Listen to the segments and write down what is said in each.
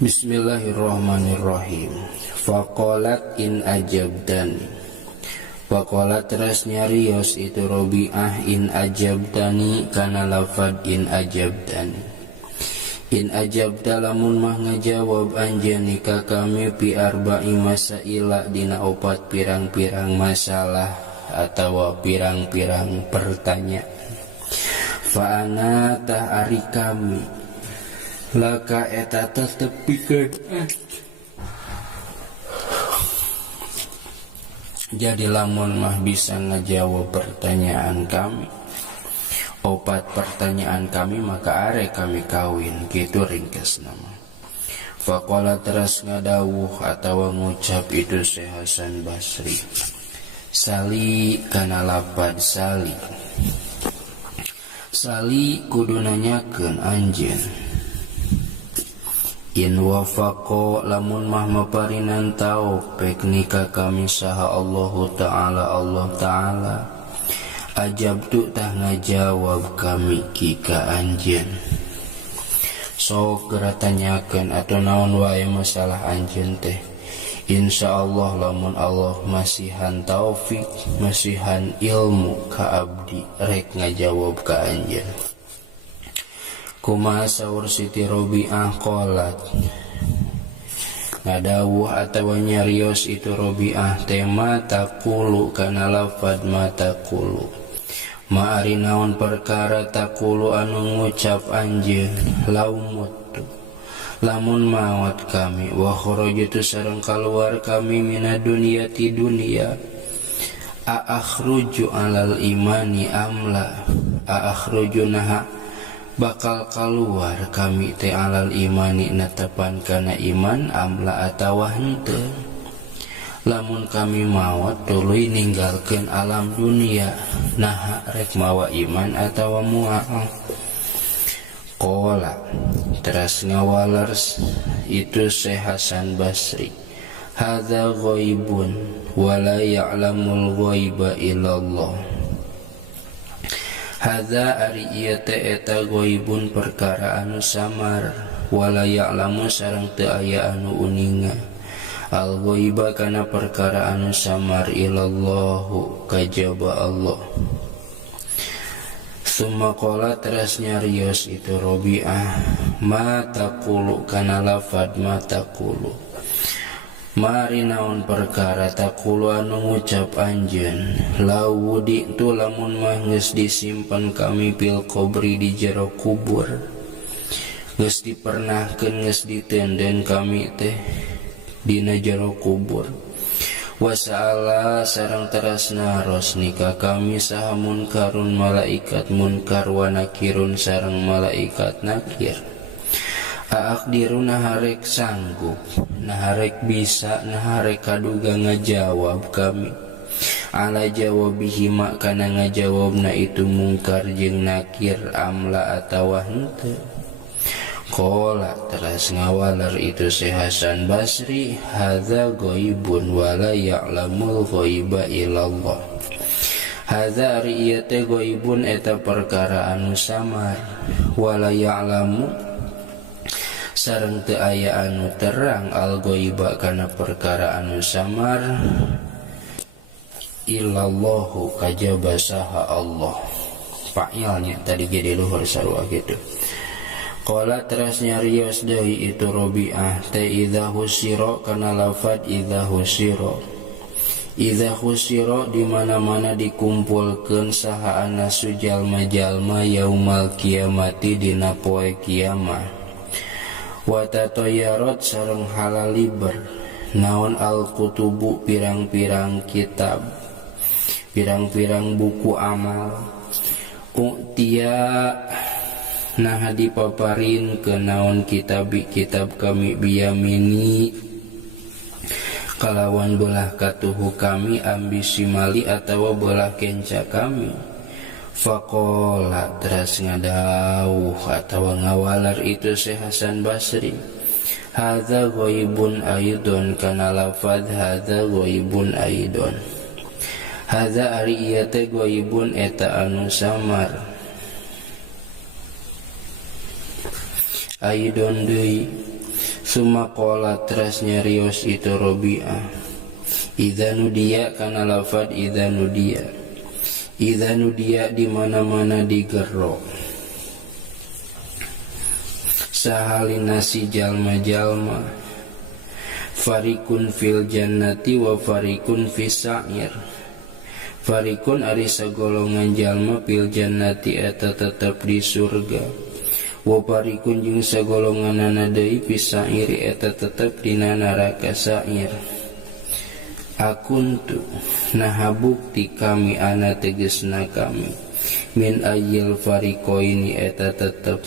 Bismillahirrahmanirrahim. Faqalat in ajabtani. Faqalat teras nyarios itu Robi'ah in ajabtani kana lafad in ajabtani. In ajabta lamun mah ngajawab anjeun ka kami pi arba'i masaila dina opat pirang-pirang masalah atawa pirang-pirang pertanyaan. Fa ana tah ari kami laka eta tetepikeun. Jadi lamun mah bisa ngejawab pertanyaan kami, opat pertanyaan kami, maka are kami kawin, gitu ringkas nama. Faqala teras ngadawuh atawa ngucap itu Syekh Hasan Basri, sali kana lapad sali. Sali kudu nanyakeun anjeun. In wafaqo lamun mah maparinan taufik nika kami saha Allahu Ta'ala Allah Ta'ala ajabtu tah ngajawab kami kika anjeun. Sok geura tanyakeun atau naon wae masalah anjeun teh. Insyaallah lamun Allah masihan taufik, masihan ilmu ka abdi rek ngajawab ka anjeun. Kumaha saur Siti Robi'ah qolat ngadawuh atawa nyarios itu Robi'ah tema taqulu kana lafad mata qulu ma'ari naon perkara taqulu anu ngucap anjeun laumut lamun maot kami wa kharajtu sareng kaluar kami mina dunya ti dunia a akhruju alal imani amla a akhruju naha bakal keluar kami te alal imani natepan kana iman amla atawa henteu. Lamun kami maot tuluy ninggalkeun alam dunia nah rek mawa iman atawa moal. Qala teras ngawalar itu Syekh Hasan Basri, hadza ghaibun wala ya'lamul ghaiba illallah. Hadza ari ieu teh eta ghaibun perkara anu samar wala ya'lamu sareng teu aya anu uninga al ghaiba kana perkara anu samar illallahu kajaba Allah. Summa qala teras nyarios itu Robi'ah ma taqulu kana lafad ma taqulu mari naon perkara taqulu anu ngucap anjeun lawudi tu lamun mah geus disimpen kami pil kubri di jero kubur geus dipernahkeun geus ditenden kami teh dina jero kubur wasala sareng teras naros nika kami saha munkarun malaikat munkar wa nakirun sareng malaikat nakir. Aakdiru naharek sanggup, naharek bisa, naharek kaduga ngajawab kami. Ala jawabihi makana ngajawabna itu mungkar jeung nakir amla atawa henteu. Qala teras ngawalar itu Syekh Hasan Basri, hadza ghaibun wala ya'lamul ghaiba illallah. Hadza ari ieu teh ghaibun eta perkara anu samar wala ya'lamu sareng teu aya anu terang al ghaiba kana perkara anu samar illallahu kajaba saha Allah. Fa'ilnya tadi jadi luhur sarua gitu. Qala teras nyarios deui itu Robi'ah ta idza husira kana lafad idza husira. Idza husira di mana-mana dikumpulkeun saha anasu jalma-jalma yaumal kiamati dina poe kiamah. Watatoyarot sareng halaliber naon al-kutubu pirang-pirang kitab pirang-pirang buku amal utia nah dipaparin ke naon kitab kami biyamini kalawan belah katuhu kami ambisi mali atawa belah kenca kami. Faqala teras ngadawuh atawa ngawalar itu Syekh Hasan Basri, hadza ghaibun aidon kana lafad hadza ghaibun aidon. Hadza ari ieu teh ghaibun eta anu samar aidon deui Summa qala teras nyarios itu Robi'ah, idza nudiya kana lafad idza nudiya di mana-mana digerok sahalina si jalma-jalma farikun fil jannati wa farikun fis sa'ir. Farikun ari sagolongan jalma fil jannati eta tetep di surga, wa farikun jeung sagolonganana deui fis sa'ir eta tetep dina neraka sa'ir. Akuntu nah bukti kami ana tegesna kami min ayyil farikoini eta tetep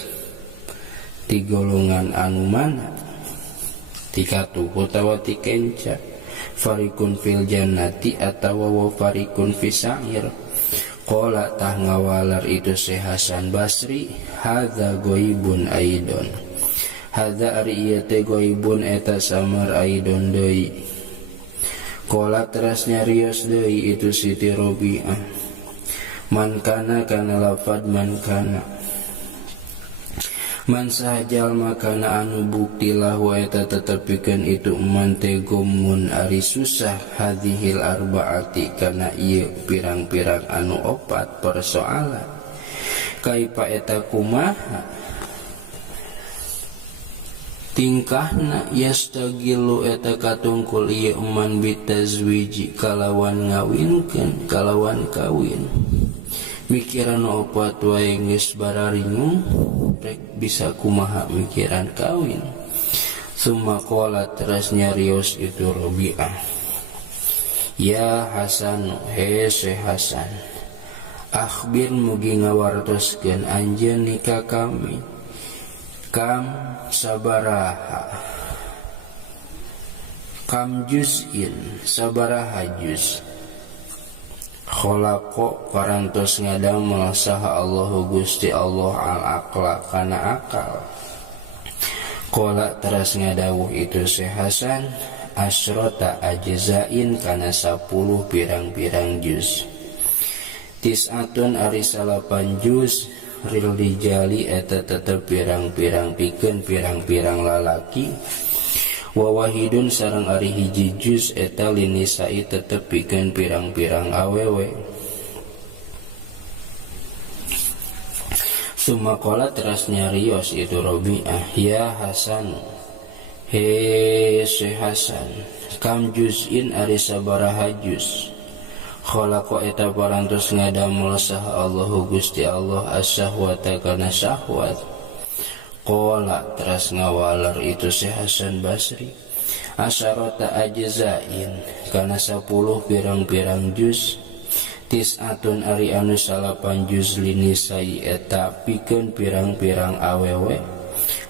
ti golongan anu mana tikatu utawa ti kenca farikun fil jannati atawa wa farikun fis sa'ir. Qala tah ngawalar itu si Hasan Basri, hadza ghaibun aidon, hadza ari ieu teh ghaibun eta samar aidon deui. Qala teras nyarios deui itu Siti Robi'ah, man kana kana lafad man kana, man sahajal makana anu bukti lahu eta tetepikeun itu man tegomun ari susah hadhil arbaati kana ieu pirang-pirang anu opat persoalan. Kaipa eta kumaha tingkahna yastagilu eta katungkul ieu man bitazwiji kalawan ngawinkeun kalawan kawin. Mikiran opat wae geus bararingung rek bisa kumaha mikiran kawin. Summa qala teras nyarios itu Robi'ah, ya Hasan he se Hasan, akhbir mugi ngawartoskeun anjeun nikah kami kam sabaraha kam juz'in sabaraha juz kholaqo parantos ngadamel saha Allahu Gusti Allah al-aqla kana akal. Qala teras ngadawuh itu si Hasan, asyrota ajzain kana 10 pirang-pirang juz, tis'atun ari 8 juz ril dijali eta tetep pirang-pirang pikeun pirang-pirang lalaki, wa wahidun sareng ari hiji juz eta linisai tetep pikeun pirang-pirang awewe. Summa qala teras nyarios itu Robi'ah, ya Hasan he si Hasan, kam juz'in ari sabaraha juz khalaqa eta parantos ngadamel saha Allahu Gusti Allah asyahwata kana syahwat. Qala teras ngawalar itu si Hasan Basri, asyarata ajzain kana 10 pirang-pirang juz, tis'atun ari anu 8 juz linisai eta pikeun pirang-pirang awewe,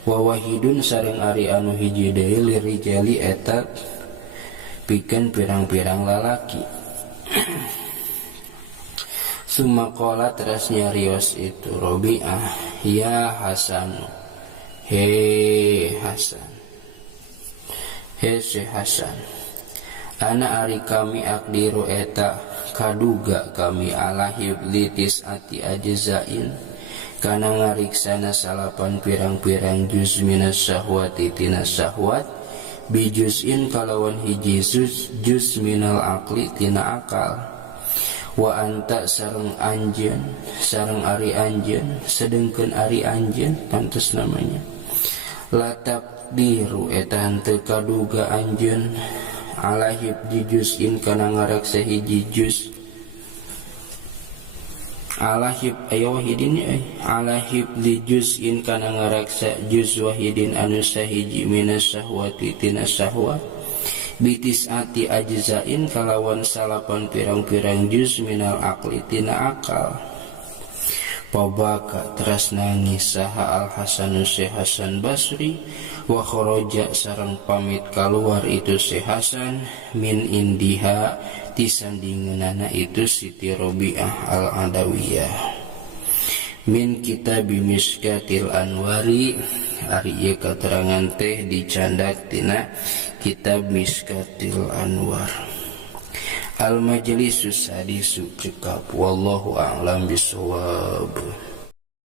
wa wahidun sareng ari anu hiji deui lirijali eta pikeun pirang-pirang lalaki. Summa qala teras nyarios itu Robi'ah, ya Hasan he Hasan he si Hasan, ana ari kami akdiru eta kaduga kami ala hibli tis'ati ajzain kana ngariksana 8 pirang-pirang juz minas syahwati tina syahwat, bijuzin kalawan hiji juz minal aqli tina akal, wa anta sareng anjeun sareng ari anjeun sedengkeun ari anjeun pantes namanya latak diru eta henteu kaduga anjeun ala hibdi juzin kana ngaraksa hiji juz ala hib ayo wahidin ala hibdi juzin kana ngaraksa juz wahidin anu sahiji minas syahwati tina syahwat, bitis'ati ajzain kalawan 8 pirang-pirang juz minal aqli tina akal. Pabaka teras nangis saha al-Hasan si Hasan Basri, wa kharaja sareng pamit keluar itu si Hasan min indiha tisandingeunana itu Siti Robi'ah al-Adawiyah, min kitab Miskatil Anwari ari ieu katerangan teh dicandak tina kitab Miskatil Anwar. Al-Majlisus Hadisu cekap, wallahu a'lam bishawab.